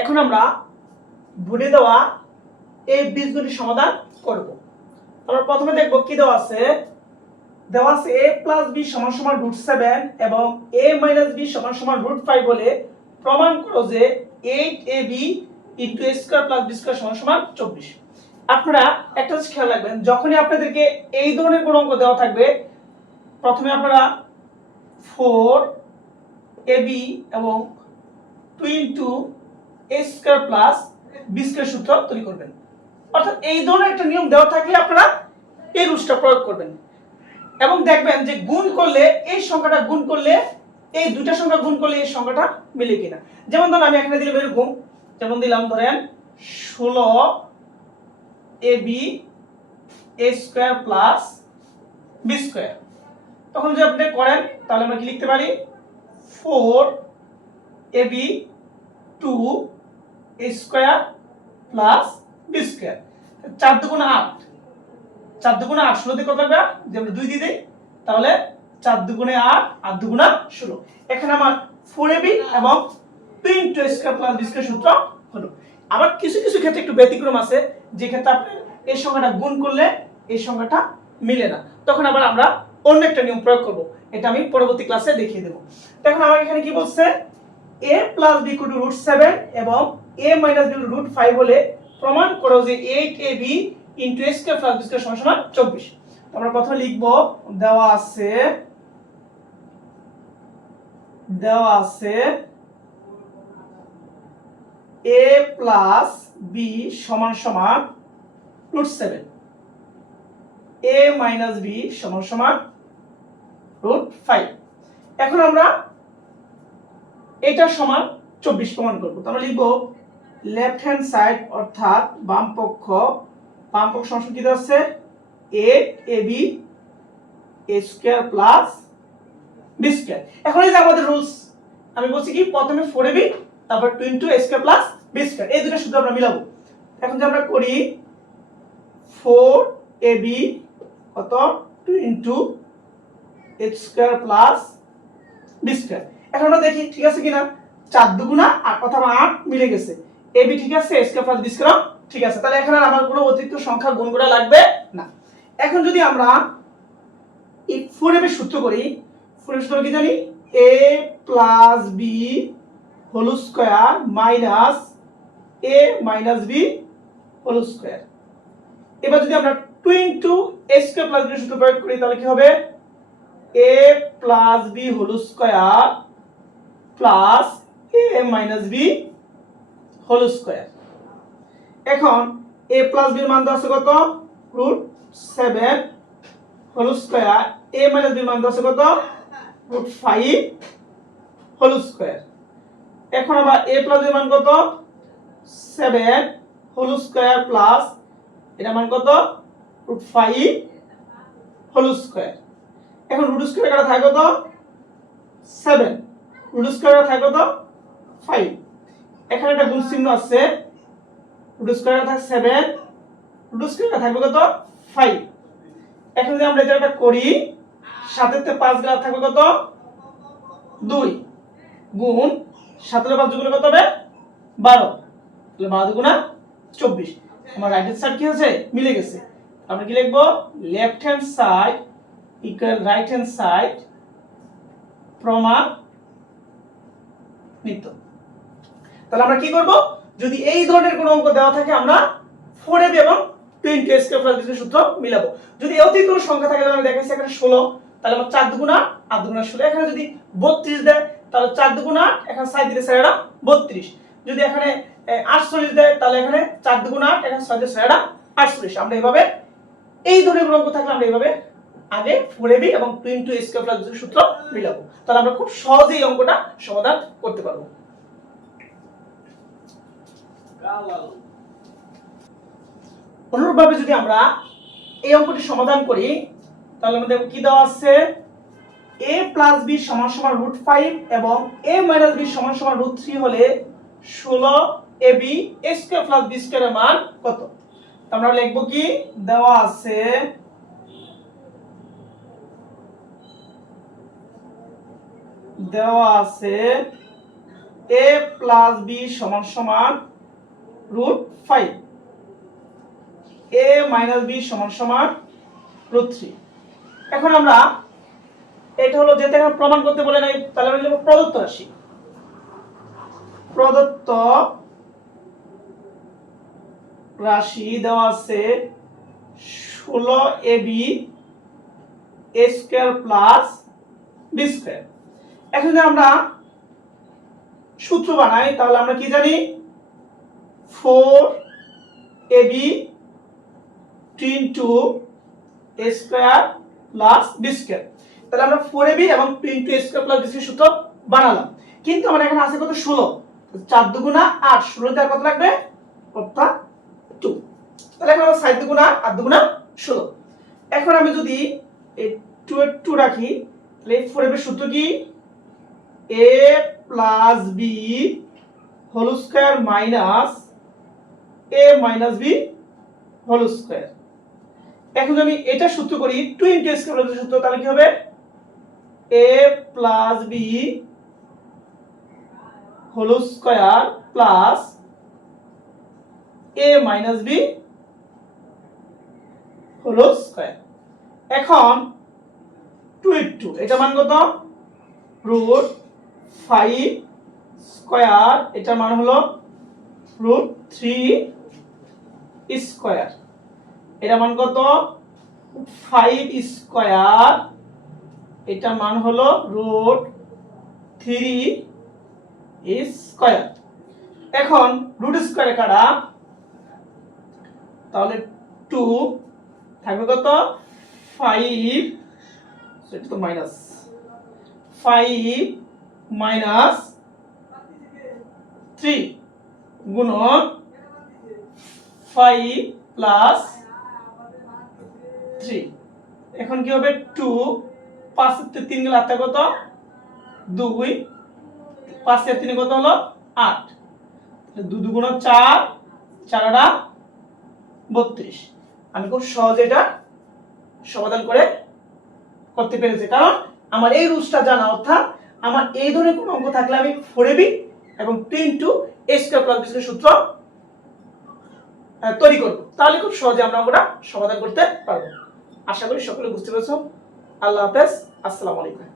এখন আমরা বোর্ডে দেওয়া এই বীজগণিত সমাধান করব। আমরা প্রথমে দেখব কি দেওয়া আছে? দেওয়া আছে a প্লাস বি সমান সমান রুট সেভেন এবং a মাইনাস বি সমান সমান রুট ফাইভ বলে প্রমাণ করো যে eight A B into A square plus B square সমান সমান চব্বিশ। আপনারা একটা খেয়াল রাখবেন, যখনই আপনাদেরকে এই ধরনের কোনো অঙ্ক দেওয়া থাকবে, প্রথমে আপনারা ফোর এ বি এবং two into A square plus B সূত্র তৈরি করবেন। অর্থাৎ এই ধরনের একটা নিয়ম দেওয়া থাকলে আপনারা এই রুলসটা প্রয়োগ করবেন। এবং দেখবেন যে গুণ করলে এই সংখ্যাটা গুণ করলে এই দুইটা সংখ্যা গুণ করলে এই সংখ্যাটা মিলে কিনা। যেমন ধরুন আমি এখানে দিলাম এরকম। যেমন দিলাম ধরেন ষোলো A B A square plus B square তখন যদি আপনি করেন, তাহলে আমরা কি লিখতে পারি? Four A B two A square plus B square চার দুগুণ আট। চার দুগুণে আট, ষোলো দিয়ে কত লাগবে যে আমরা দুই দিয়ে দিই, তাহলে চার দুগুণে আট আর দুগুণা ষোলো। এখানে আমার ফোর এবি এবং two square plus B square সূত্র হলো। আবার কিছু কিছু ক্ষেত্রে একটু ব্যতিক্রম আছে, যে ক্ষেত্রে আপনি এই সংখ্যাটা গুণ করলে এই সংখ্যাটা মিলে না। তখন আবার আমরা অন্য একটা নিয়ম প্রয়োগ করব। এটা আমি পরবর্তী ক্লাসে দেখিয়ে দেবো। দেখুন আমার এখানে কি বলছে? A plus B two root seven এবং a minus B root five হলে প্রমাণ করো যে eight A B into A square plus B square সমান সমান চব্বিশ। আমরা প্রথমে লিখব, দেওয়া আছে দেওয়া আছে a প্লাস বি সমান সমান root seven A minus B সমান সমান রুট ফাইভ এখন আমরা এটা সমান চব্বিশ প্রমাণ করব। তো আমরা লিখব লেফট হ্যান্ড সাইড অর্থাৎ বাম পক্ষ বাম পক্ষ A A B A square plus B square এখন এই যে আমাদের রুলস আমি বলছি কি? প্রথমে ফোর তারপর two into A square plus B square এই দুটো শুধু আমরা মিলাবো। এখন যদি আমরা করি ফোর এ বি কত? Two into A square plus B square এখন আমরা দেখি, ঠিক আছে কিনা? চার দুগুণা আট অথবা আট মিলে গেছে। এ বি ঠিক আছে? স্কোয়ার প্লাস বি স্কোয়ার ঠিক আছে। তাহলে এখানে আমার কোনো অতিরিক্ত সংখ্যা গুণ করা লাগবে না। এখন যদি আমরা এই ফোর এ সূত্র করি ফোর সূত্র কি জানি? A plus B whole square minus A minus B whole square এবার যদি আমরা two into A square plus B সূত্র প্রয়োগ করি, তাহলে কি হবে? A plus B whole square plus A minus B whole square. এখন এ প্লাস বির মান দেওয়া আছে কত? Root seven whole square. A minus বির মান দেওয়া আছে কত? Root five whole square. এখন আবার এ প্লাস এর মান কত? সেভেন হোল স্কোয়ার প্লাস এটার মান কত? Root five whole square. এখন রুট স্কোয়ার কাটা থাকে কত? সেভেন রুট স্কোয়ার থাকে কত? ফাইভ এখানে একটা গুণ চিহ্ন আছে। রুট স্কোয়ার থাকে সেভেন রুট স্কোয়ার থাকবে কত? ফাইভ এখন যদি আমরা এটা করি, সাতের তে পাঁচ গেলে থাকবে কত? দুই। গুণ সাতের পাঁচ গুণ কত হবে? বারো। তাহলে বারো দুগুণা চব্বিশ। আমার রাইট হ্যান্ড সাইড কি হয়েছে? মিলে গেছে। আমরা কি লিখব? Left hand side equal right hand side প্রমাণিত তাহলে আমরা কি করব? যদি এই ধরনের কোনো অঙ্ক দেওয়া থাকে, আমরা ফোর এব এবং টোয়েন্টি স্কোয়ার প্লাস বিজনেস সূত্র মিলাবো। যদি অতি কোনো সংখ্যা থাকে যেমন আমি দেখাচ্ছি এখানে ষোলো, তাহলে আমার চার দুগুণা আট দুগুণা ষোলো। এখানে যদি বত্রিশ দেয়, তাহলে চার দুগুণা এখানে সাইড দিতে স্যারেরা বত্রিশ। যদি এখানে আটচল্লিশ দেয়, তাহলে এখানে চার দুগুণা আট, এখানে ছয় দিয়ে স্যারেরা আটচল্লিশ। আমরা এইভাবে এই ধরনের কোনো অঙ্ক থাকলে আমরা এইভাবে আগে ফোর এবি এবং টু ইন্টু স্কোয়ার প্লাস সূত্র মিলাবো। তাহলে আমরা খুব সহজেই অঙ্কটা সমাধান করতে পারব। অনুরূপভাবে যদি আমরা এই অঙ্কটি সমাধান করি, তাহলে আমাদের কি দেওয়া আছে? A প্লাস বি সমান সমান রুট ফাইভ এবং a মাইনাস বি সমান সমান রুট থ্রি হলে ষোলো A B A square plus B স্কোয়ারের মান কত? আমরা লিখব কি? দেওয়া আছে দেওয়া আছে এ প্লাস বি সমান সমান root five A minus B সমান সমান রুট থ্রি এখন আমরা এটা হলো যেটা এখন প্রমাণ করতে বলে নাই, তাহলে আমরা লিখব প্রদত্ত রাশি। প্রদত্ত রাশি দেওয়া আছে ষোলো A B A plus B square এখন যদি আমরা সূত্র বানাই, তাহলে আমরা কি জানি? Four A B into A square plus B তাহলে আমরা ফোর এ বি এবং two into A square plus B square সূত্র বানালাম। কিন্তু আমার এখানে আছে কত ষোলো? চার দুগুণা আট। ষোলো তার কত লাগবে? অর্থাৎ টু তাহলে এখন আমার সাইড দুগুণা আট দুগুণা ষোলো। এখন আমি যদি এই টু এর টু রাখি, তাহলে ফোর এর সূত্র কি? A plus B whole square minus A minus B whole square এখন আমি এটা সূত্র করি টু ইন্টু স্কোয়ার সূত্র, তাহলে কি হবে? A plus B whole square plus A minus B whole square এখন টু টু এটা মান কত? রুট ফাইভ স্কোয়ার এটার মান হলো রুট থ্রি স্কোয়ার এটা মান কত? ফাইভ স্কোয়ার এটার মান হলো রুট থ্রি স্কোয়ার এখন রুট স্কোয়ারে কাটা তাহলে টু থাকবে কত? ফাইভ সেটা তো মাইনাস ফাইভ মাইনাস থ্রি গুণন ফাইভ প্লাস থ্রি এখন কি হবে? টু পাঁচ তিন গেলে আটটা কত? দুই। পাঁচ তিনে কত হলো? আট। দু দুগুণ চার চারটা বত্রিশ। আমি খুব সহজে এটা সমাধান করে করতে পেরেছি। কারণ আমার এই রুলসটা জানা, অর্থাৎ আমার এই ধরনের কোনো অঙ্ক থাকলে আমি ফোর এবি এবং টেন টু এস স্কোয়ার সূত্র তৈরি করব। তাহলে খুব সহজে আমরা আমরা সমাধান করতে পারব। আশা করি সকলে বুঝতে পেরেছ। আল্লাহ হাফেজ। আসসালামু আলাইকুম।